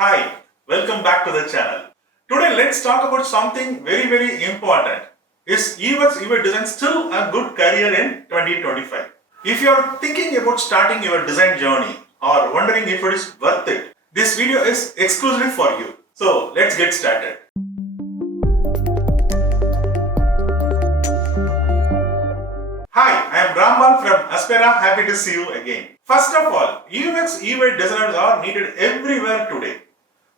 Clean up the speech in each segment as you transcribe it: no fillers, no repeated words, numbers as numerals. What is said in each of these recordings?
Hi, welcome back to the channel. Today let's talk about something very important. Is UX/UI design still a good career in 2025? If you are thinking about starting your design journey or wondering if it is worth it, this video is exclusively for you. So let's get started. Hi, I am Ramal from Aspira. Happy to see you again. First of all, UX/UI designers are needed everywhere today.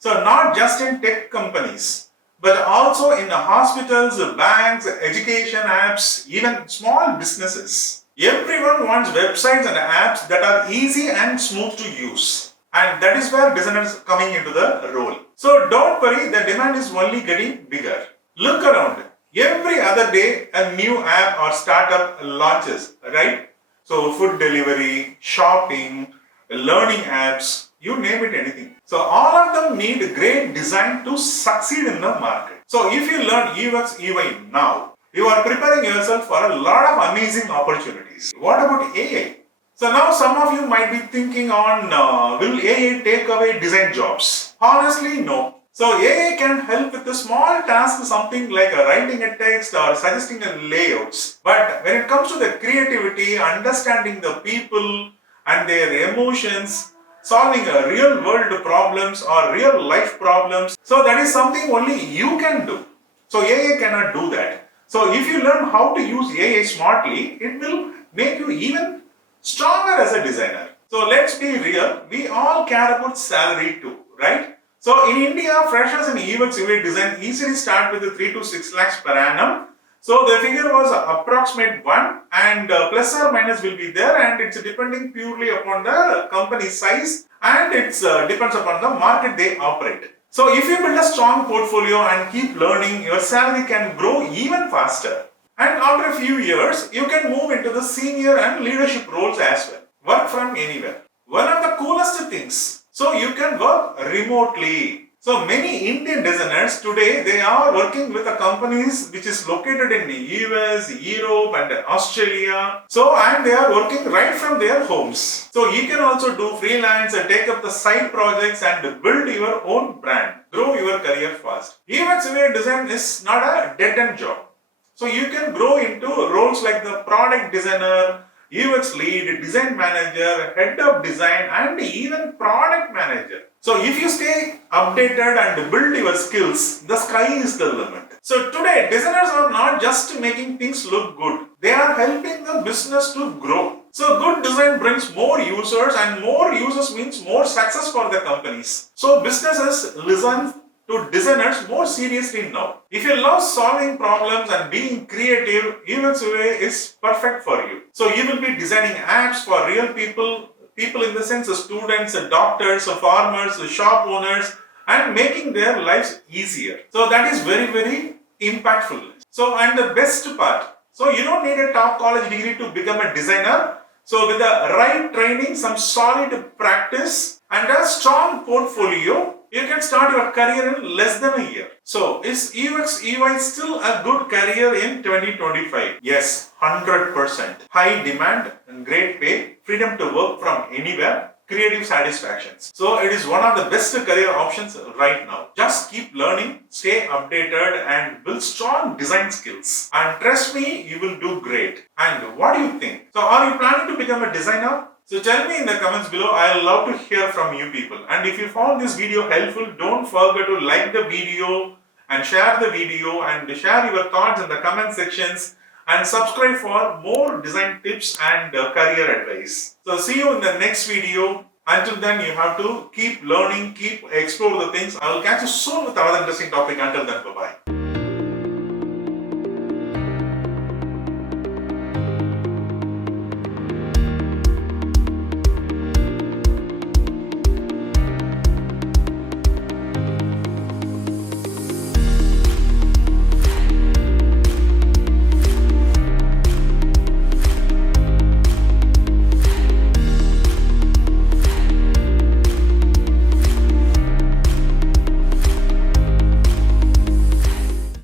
So not just in tech companies, but also in hospitals, banks, education apps, even small businesses. Everyone wants websites and apps that are easy and smooth to use. And that is where designers coming into the role. So don't worry, the demand is only getting bigger. Look around. Every other day, a new app or startup launches, right? So food delivery, shopping, learning apps, you name it, anything. So all of them need great design to succeed in the market. So if you learn UX/UI now, you are preparing yourself for a lot of amazing opportunities. What about AI? So now some of you might be thinking on, will AI take away design jobs? Honestly, no. So AI can help with a small task, something like writing a text or suggesting a layouts. But when it comes to the creativity, understanding the people and their emotions, solving real world problems or real life problems, so that is something only you can do. So AI cannot do that. So if you learn how to use AI smartly, it will make you even stronger as a designer. So let's be real, we all care about salary too, right? So in India, freshers in UX/UI design easily start with 3 to 6 lakhs per annum. So the figure was approximate 1 and plus or minus will be there, and it's depending purely upon the company size, and it depends upon the market they operate. So if you build a strong portfolio and keep learning, your salary can grow even faster. And after a few years, you can move into the senior and leadership roles as well. Work from anywhere. One of the coolest things, so you can work remotely. So many Indian designers today, they are working with the companies which is located in the US, Europe and Australia. So and they are working right from their homes. So you can also do freelance and take up the side projects and build your own brand. Grow your career fast. UX/UI design is not a dead-end job. So you can grow into roles like the product designer, UX lead, design manager, head of design and even product manager. So if you stay updated and build your skills, the sky is the limit. So today designers are not just making things look good, they are helping the business to grow. So good design brings more users, and more users means more success for the companies. So businesses listen to designers more seriously now. If you love solving problems and being creative, UX/UI is perfect for you. So you will be designing apps for real people in the sense of students, doctors, farmers, shop owners, and making their lives easier. So that is very impactful. So and the best part, so you don't need a top college degree to become a designer. So with the right training, some solid practice and a strong portfolio, you can start your career in less than a year. So is UX/UI still a good career in 2025? Yes, 100%. High demand and great pay, freedom to work from anywhere, creative satisfactions. So it is one of the best career options right now. Just keep learning, stay updated and build strong design skills. And trust me, you will do great. And what do you think? So are you planning to become a designer? So tell me in the comments below. I love to hear from you people. And if you found this video helpful, don't forget to like the video and share the video and share your thoughts in the comment sections and subscribe for more design tips and career advice. So see you in the next video. Until then, you have to keep learning, keep explore the things. I will catch you soon with another interesting topic. Until then, bye-bye.